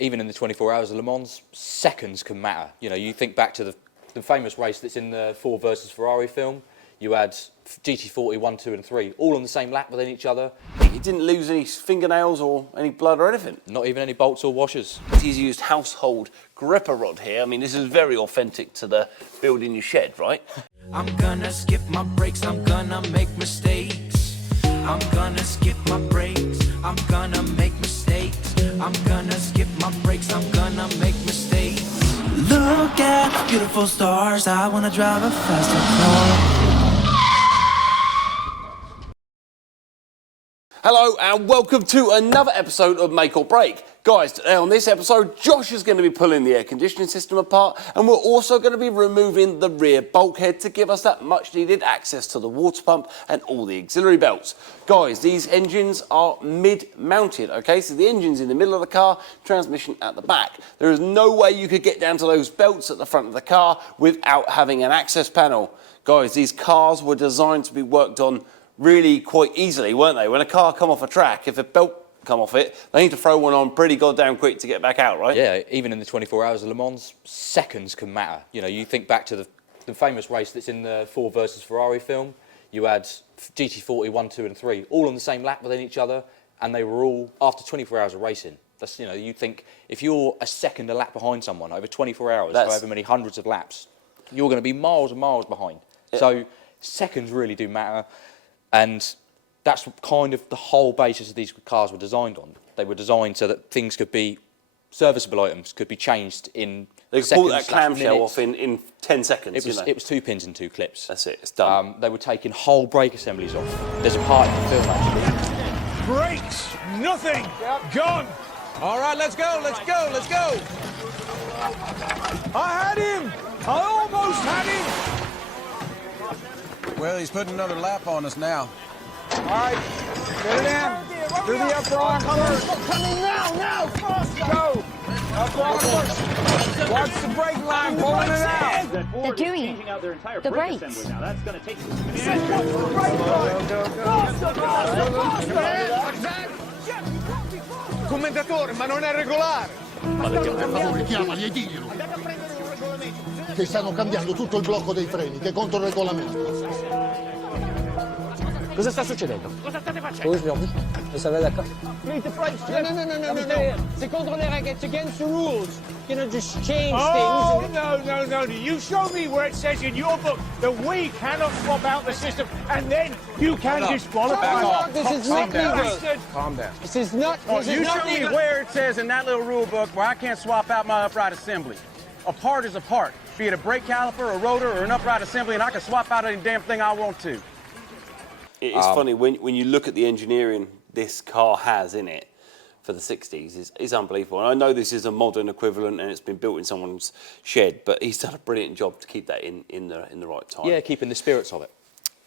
even in the 24 hours of Le Mans, seconds can matter. You know, you think back to the famous race that's in the Ford versus Ferrari film. You had GT40 1, 2 and 3, all on the same lap within each other. He didn't lose any fingernails or any blood or anything. Not even any bolts or washers. He's used household gripper rod here. I mean, this is very authentic to the build in your shed, right? I'm gonna skip my breaks, I'm gonna make mistakes. I'm gonna skip my breaks, I'm gonna make mistakes. I'm gonna skip my breaks, I'm gonna make mistakes. Look at beautiful stars, I wanna drive a faster car. Hello and welcome to another episode of Make or Break. Guys, today on this episode, Josh is going to be pulling the air conditioning system apart, and we're also going to be removing the rear bulkhead to give us that much needed access to the water pump and all the auxiliary belts. Guys, these engines are mid-mounted, okay? So the engine's in the middle of the car, transmission at the back. There is no way you could get down to those belts at the front of the car without having an access panel. Guys, these cars were designed to be worked on really quite easily, weren't they? When a car come off a track, if a belt come off it, they need to throw one on pretty goddamn quick to get back out, right? Yeah, even in the 24 hours of Le Mans, seconds can matter. You know, you think back to the famous race that's in the Ford versus Ferrari film. You had GT40 1, 2 and 3, all on the same lap within each other, and they were all after 24 hours of racing. That's, you know, you think if you're a second a lap behind someone over 24 hours, however many hundreds of laps, you're going to be miles and miles behind. Yeah. So seconds really do matter. And that's kind of the whole basis of these cars were designed on. They were designed so that things could be, serviceable items could be changed in They could pull that clamshell off in 10 seconds, It was 2 pins and 2 clips. That's it, it's done. They were taking whole brake assemblies off. There's a part in the film actually. Brakes! Nothing! Yep. Gone! All right, let's go, let's go, let's go! I had him! I almost had him! Well, he's putting another lap on us now. All right, get it in. Do the upright first. Coming now, faster. Go. Upright first. Watch the brake line, pulling it out. They're doing it. The brakes. Now that's going to take some Commentatore, ma non è regolare. Ma perché per favore chiamali e diglielo che stanno cambiando tutto il blocco dei freni, che è contro il regolamento. Cosa sta succedendo? Cosa state facendo? Ça va d'accord? No. C'est contre les règles. It's against the rules. You know, just change Oh, things. no. You show me where it says in your book that we cannot swap out the system and then you can disqualify. This is not legal. Calm down. This is not You show me legal. where it says in that little rule book where I can't swap out my upright assembly. A part is a part, be it a brake caliper, a rotor, or an upright assembly, and I can swap out any damn thing I want to. It's funny, when you look at the engineering this car has in it for the 60s, is unbelievable. And I know this is a modern equivalent and it's been built in someone's shed, but he's done a brilliant job to keep that in the right time. Yeah, keeping the spirits of it.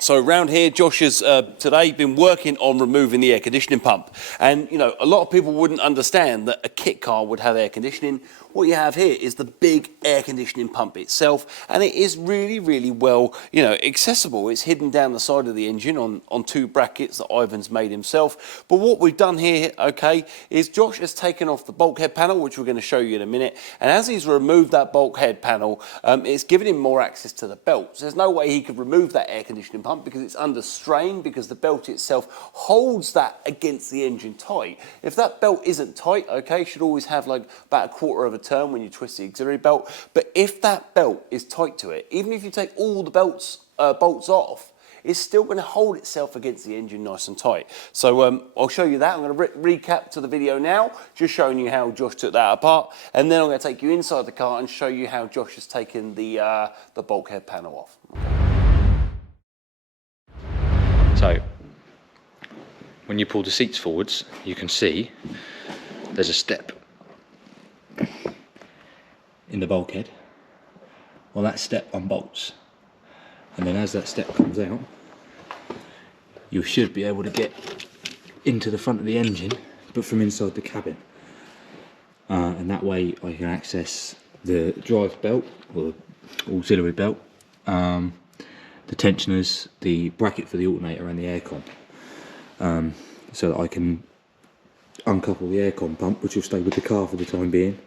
So around here, Josh has today been working on removing the air conditioning pump. And, you know, a lot of people wouldn't understand that a kit car would have air conditioning. What you have here is the big air conditioning pump itself, and it is really, really well, you know, accessible. It's hidden down the side of the engine on 2 brackets that Ivan's made himself. But what we've done here, okay, is Josh has taken off the bulkhead panel, which we're going to show you in a minute. And as he's removed that bulkhead panel, it's given him more access to the belts. There's no way he could remove that air conditioning pump because it's under strain, because the belt itself holds that against the engine tight. If that belt isn't tight, okay, you should always have like about a quarter of a turn when you twist the auxiliary belt. But if that belt is tight to it, even if you take all the bolts off, it's still going to hold itself against the engine nice and tight. So I'll show you that. I'm going to recap to the video now, just showing you how Josh took that apart, and then I'm going to take you inside the car and show you how Josh has taken the bulkhead panel off. So, when you pull the seats forwards, you can see there's a step in the bulkhead. Well, that step unbolts, and then as that step comes out, you should be able to get into the front of the engine, but from inside the cabin. And that way I can access the drive belt, or the auxiliary belt, the tensioners, the bracket for the alternator and the aircon, so that I can uncouple the aircon pump, which will stay with the car for the time being.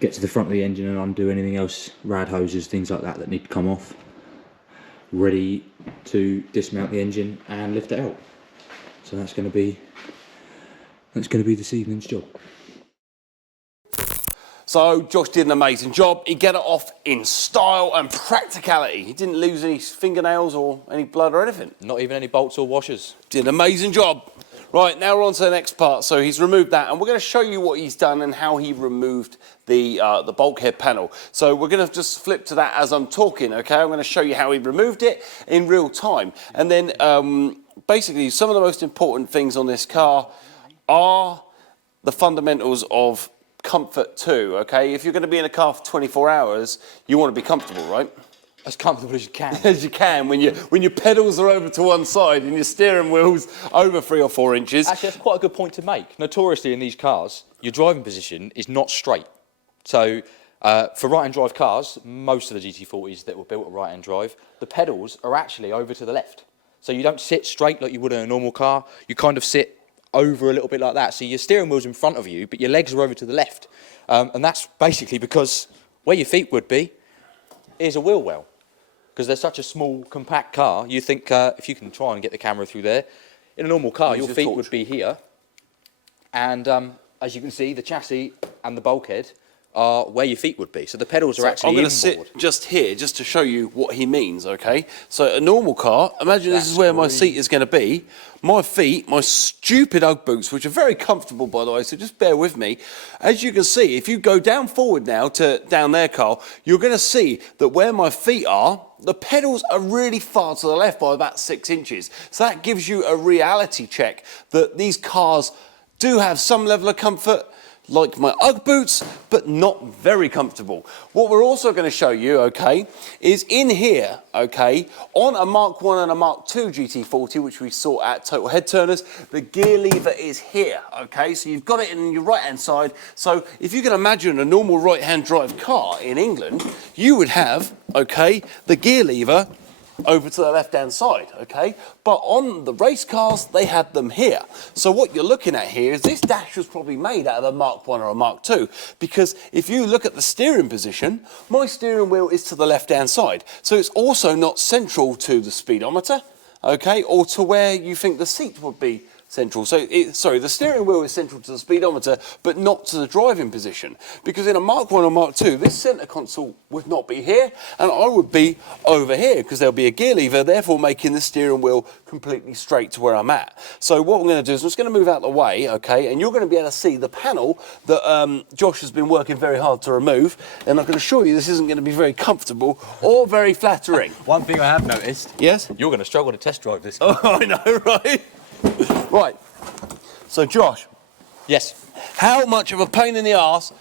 Get to the front of the engine and undo anything else, rad hoses, things like that need to come off. Ready to dismount the engine and lift it out. So that's going to be this evening's job. So Josh did an amazing job. He got it off in style and practicality. He didn't lose any fingernails or any blood or anything. Not even any bolts or washers. Did an amazing job. Right, now we're on to the next part. So he's removed that, and we're going to show you what he's done and how he removed the bulkhead panel. So we're going to just flip to that as I'm talking, okay? I'm going to show you how he removed it in real time. And then basically some of the most important things on this car are the fundamentals of comfort too, okay? If you're going to be in a car for 24 hours, you want to be comfortable, right? As comfortable as you can. As you can when your pedals are over to one side and your steering wheel's over 3 or 4 inches. Actually, that's quite a good point to make. Notoriously in these cars, your driving position is not straight. So for right-hand drive cars, most of the GT40s that were built at right-hand drive, the pedals are actually over to the left. So you don't sit straight like you would in a normal car. You kind of sit over a little bit like that. So your steering wheel's in front of you, but your legs are over to the left. And that's basically because where your feet would be is a wheel well. Because they're such a small, compact car, you think if you can try and get the camera through there, in a normal car, your feet would be here. And as you can see, the chassis and the bulkhead are where your feet would be. So the pedals are actually inboard. I'm going to sit just here, just to show you what he means, okay? So a normal car, imagine this is where my seat is going to be. My feet, my stupid Ugg boots, which are very comfortable, by the way, so just bear with me. As you can see, if you go down forward now to down there, Karl, you're going to see that where my feet are, the pedals are really far to the left by about 6 inches. So that gives you a reality check that these cars do have some level of comfort, like my Ugg boots, but not very comfortable. What we're also going to show you, okay, is in here, okay, on a Mark 1 and a Mark 2 GT40, which we saw at Total Head Turners, the gear lever is here, okay? So you've got it in your right-hand side. So if you can imagine a normal right-hand drive car in England, you would have, okay, the gear lever over to the left-hand side, okay? But on the race cars, they had them here. So what you're looking at here is this dash was probably made out of a Mark 1 or a Mark 2, because if you look at the steering position, my steering wheel is to the left-hand side. So it's also not central to the speedometer, okay, or to where you think the seat would be central. So, the steering wheel is central to the speedometer, but not to the driving position. Because in a Mark 1 or Mark 2, this centre console would not be here, and I would be over here, because there'll be a gear lever, therefore making the steering wheel completely straight to where I'm at. So what I'm going to do is I'm just going to move out the way, okay, and you're going to be able to see the panel that Josh has been working very hard to remove, and I can assure you this isn't going to be very comfortable or very flattering. One thing I have noticed. Yes? You're going to struggle to test drive this car. Oh, I know, right? Right, so Josh. Yes. How much of a pain in the arse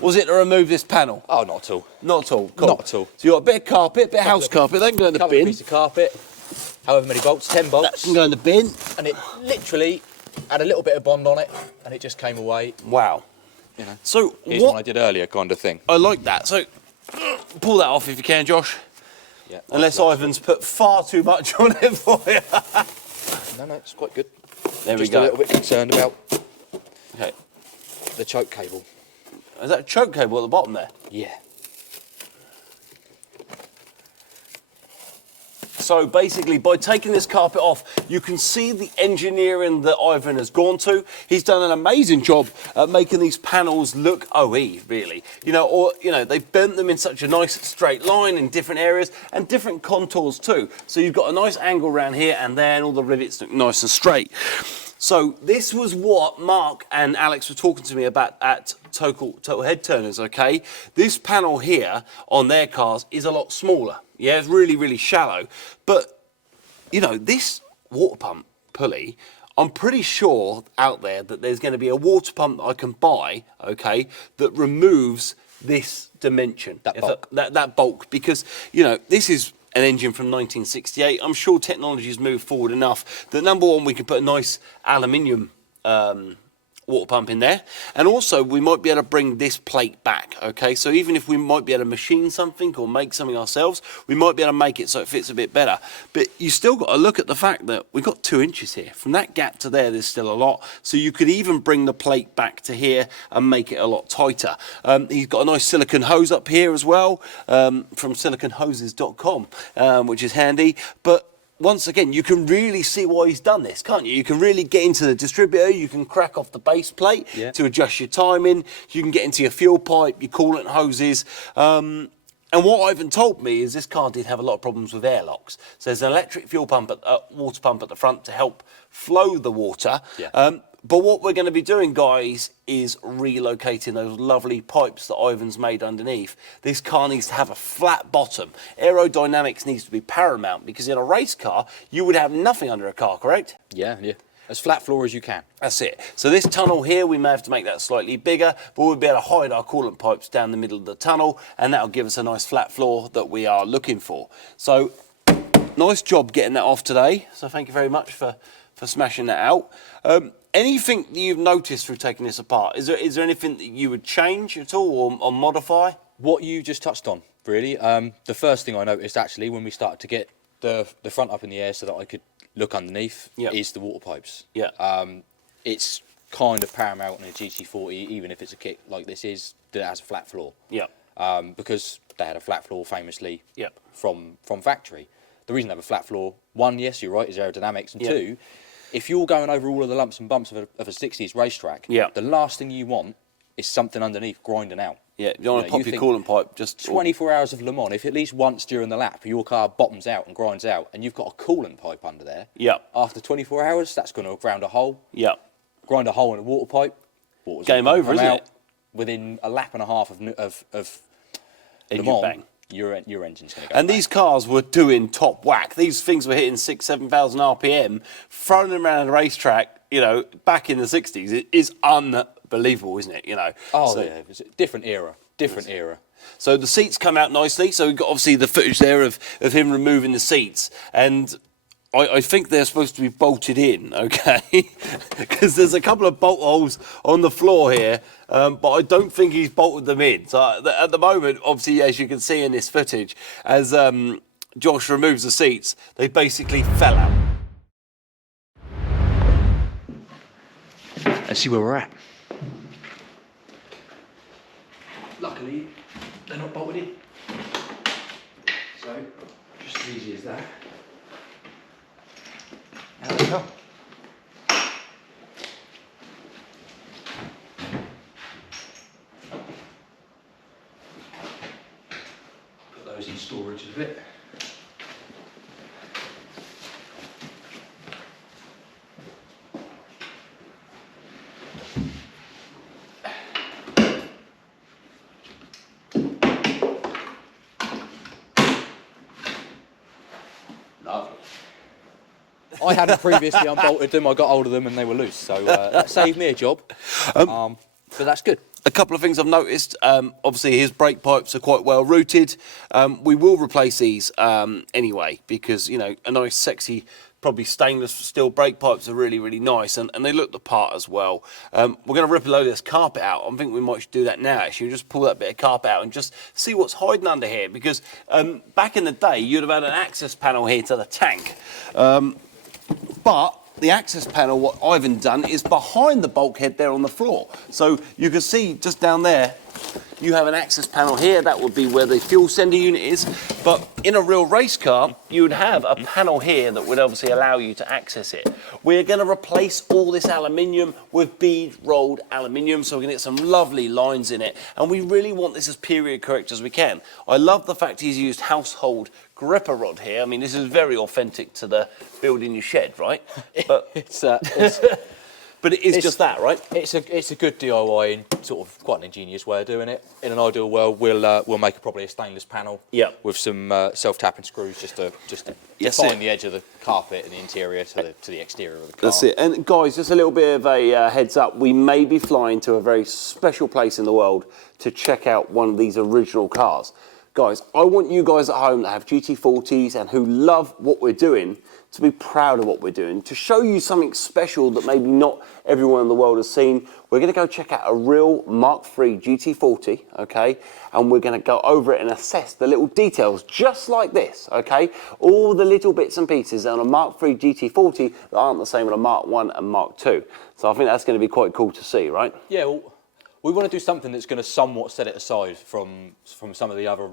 was it to remove this panel? Oh, not at all. Not at all, cool. Not at all. So you've got a bit of carpet, a bit of house carpet, that can go in the Couple of bin. piece of carpet, however many bolts, 10 bolts. That can go in the bin. And it literally had a little bit of bond on it, and it just came away. Wow. You know, so here's what I did earlier kind of thing. I like that. So pull that off if you can, Josh. Yeah. Unless Ivan's put far too much on it for you. No, it's quite good. There Just we go. a little bit concerned about Okay. the choke cable. Is that a choke cable at the bottom there? Yeah. So basically, by taking this carpet off, you can see the engineering that Ivan has gone to. He's done an amazing job at making these panels look OE, really. They've bent them in such a nice straight line in different areas and different contours too. So you've got a nice angle around here and there, and all the rivets look nice and straight. So this was what Mark and Alex were talking to me about at Total Head Turners, okay? This panel here on their cars is a lot smaller. Yeah, it's really, really shallow. But, this water pump pulley, I'm pretty sure out there that there's going to be a water pump that I can buy, okay, that removes this dimension. That bulk. That bulk, because, this is an engine from 1968. I'm sure technology has moved forward enough that, number one, we can put a nice aluminium water pump in there, and also we might be able to bring this plate back. Okay, so even if we might be able to machine something or make something ourselves, we might be able to make it so it fits a bit better. But you still got to look at the fact that we've got 2 inches here. From that gap to there, there's still a lot. So you could even bring the plate back to here and make it a lot tighter. He's got a nice silicone hose up here as well, from siliconehoses.com, which is handy. But once again, you can really see why he's done this, can't you? You can really get into the distributor, you can crack off the base plate to adjust your timing, you can get into your fuel pipe, your coolant hoses. And what Ivan told me is this car did have a lot of problems with airlocks. So there's an electric fuel pump, water pump at the front to help flow the water. But what we're going to be doing, guys, is relocating those lovely pipes that Ivan's made underneath. This car needs to have a flat bottom. Aerodynamics needs to be paramount, because in a race car, you would have nothing under a car, correct? Yeah. As flat floor as you can. That's it. So this tunnel here, we may have to make that slightly bigger, but we'll be able to hide our coolant pipes down the middle of the tunnel, and that'll give us a nice flat floor that we are looking for. So, nice job getting that off today. So thank you very much for smashing that out. Anything that you've noticed through taking this apart? Is there anything that you would change at all or modify? What you just touched on, really. The first thing I noticed, actually, when we started to get the front up in the air so that I could look underneath, is the water pipes. It's kind of paramount in a GT40, even if it's a kit like this is, that it has a flat floor. Because they had a flat floor famously from factory. The reason they have a flat floor, one, yes, you're right, is aerodynamics, and two, if you're going over all of the lumps and bumps of a 60s racetrack, the last thing you want is something underneath grinding out. You don't want to pop your coolant pipe just... 24 hours of Le Mans, if at least once during the lap your car bottoms out and grinds out and you've got a coolant pipe under there, after 24 hours, that's going to grind a hole. Grind a hole in a water pipe. Game over, isn't it? Within a lap and a half of Le Mans, your engine's going to go And these cars were doing top whack. These things were hitting 6,000, 7,000 RPM, throwing them around a racetrack, you know, back in the 60s. It is unbelievable, isn't it? You know. Oh, yeah, it was a different era. So the seats come out nicely. So we've got obviously the footage there of him removing the seats. And I think they're supposed to be bolted in, okay? Because there's a couple of bolt holes on the floor here, but I don't think he's bolted them in. So at the moment, obviously, as you can see in this footage, as Josh removes the seats, they basically fell out. Let's see where we're at. Luckily, they're not bolted in. So, just as easy as that. There we go. Put those in storage a bit. I hadn't previously unbolted them, I got hold of them and they were loose, so that saved me a job, but that's good. A couple of things I've noticed, obviously his brake pipes are quite well routed. We will replace these anyway, because, you know, a nice sexy, probably stainless steel brake pipes are really, really nice, and they look the part as well. We're going to rip a load of this carpet out. I think we might do that now, actually. Just pull that bit of carpet out and just see what's hiding under here, because back in the day, you'd have had an access panel here to the tank. But the access panel, what Ivan done, is behind the bulkhead there on the floor. So you can see just down there, you have an access panel here. That would be where the fuel sender unit is. But in a real race car, you would have a panel here that would obviously allow you to access it. We're going to replace all this aluminium with bead rolled aluminium, so we're going to get some lovely lines in it. And we really want this as period correct as we can. I love the fact he's used household gripper rod here. I mean, this is very authentic to the building your shed, right? But but it is just that, right? It's a good DIY and sort of quite an ingenious way of doing it. In an ideal world, we'll make probably a stainless panel with some self-tapping screws just to define the edge of the carpet and the interior to the exterior of the car. That's it. And guys, just a little bit of a heads up. We may be flying to a very special place in the world to check out one of these original cars. Guys, I want you guys at home that have GT40s and who love what we're doing to be proud of what we're doing, to show you something special that maybe not everyone in the world has seen. We're going to go check out a real Mark III GT40, okay? And we're going to go over it and assess the little details, just like this, okay? All the little bits and pieces on a Mark III GT40 that aren't the same on a Mark I and Mark II. So I think that's going to be quite cool to see, right? Yeah, well, we want to do something that's going to somewhat set it aside from some of the other,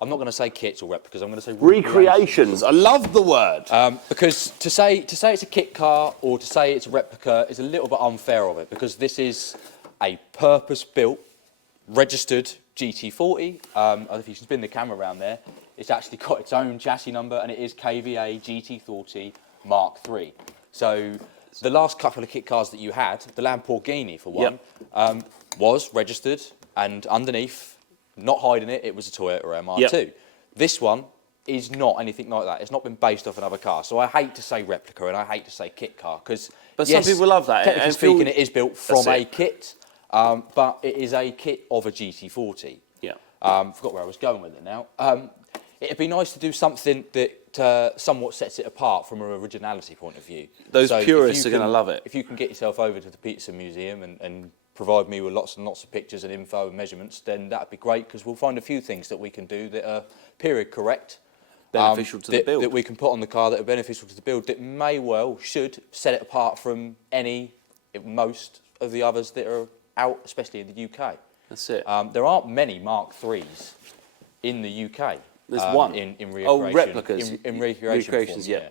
I'm not going to say kits or replicas, I'm going to say recreations. I love the word. Because to say it's a kit car or to say it's a replica is a little bit unfair of it, because this is a purpose-built, registered GT40. I don't know if you can spin the camera around there. It's actually got its own chassis number, and it is KVA GT40 Mark III. So the last couple of kit cars that you had, the Lamborghini for one, was registered, and underneath, not hiding it, it was a Toyota MR2. This one is not anything like that. It's not been based off another car. So I hate to say replica and I hate to say kit car, because some people love that. Technically speaking, it is built from a kit, but it is a kit of a GT40. Yeah. Forgot where I was going with it now. It'd be nice to do something that somewhat sets it apart from an originality point of view. Those purists are going to love it. If you can get yourself over to the Pizza Museum and provide me with lots and lots of pictures and info and measurements, then that'd be great, because we'll find a few things that we can do that are period correct, beneficial to the build, that we can put on the car that are beneficial to the build, that should set it apart from most of the others that are out, especially in the UK. That's it. There aren't many Mark IIIs in the UK. There's one. In recreation. Oh, replicas. In recreations, yeah.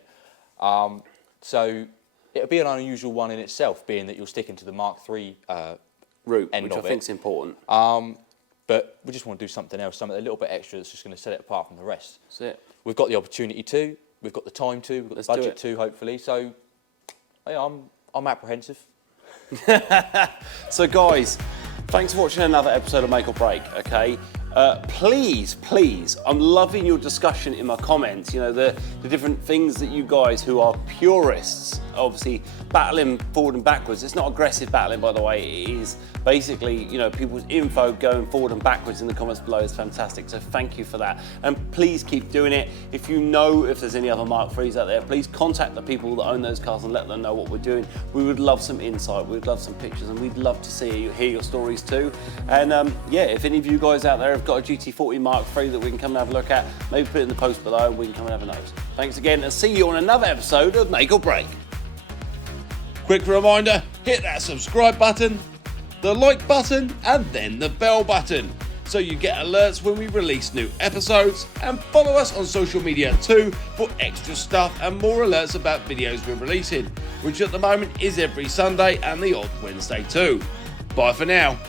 So it'll be an unusual one in itself, being that you're sticking to the Mark III route, end which of I think is important. But we just want to do something else, something a little bit extra that's just going to set it apart from the rest. That's it. We've got the opportunity to, we've got the time to, we've got the budget to, hopefully. So yeah, I'm apprehensive. So guys, thanks for watching another episode of Make or Break, okay? Please, I'm loving your discussion in my comments, you know, the different things that you guys who are purists, obviously battling forward and backwards. It's not aggressive battling, by the way, it is basically, you know, people's info going forward and backwards in the comments below is fantastic, so thank you for that. And please keep doing it. If you know if there's any other Mark IIIs out there, please contact the people that own those cars and let them know what we're doing. We would love some insight, we'd love some pictures, and we'd love to hear your stories too. And yeah, if any of you guys out there have got a GT40 Mark III that we can come and have a look at, maybe put it in the post below and we can come and have a nose. Thanks again, and see you on another episode of Make or Break. Quick reminder, hit that subscribe button, the like button, and then the bell button, so you get alerts when we release new episodes, and follow us on social media too for extra stuff and more alerts about videos we're releasing, which at the moment is every Sunday and the odd Wednesday too. Bye for now.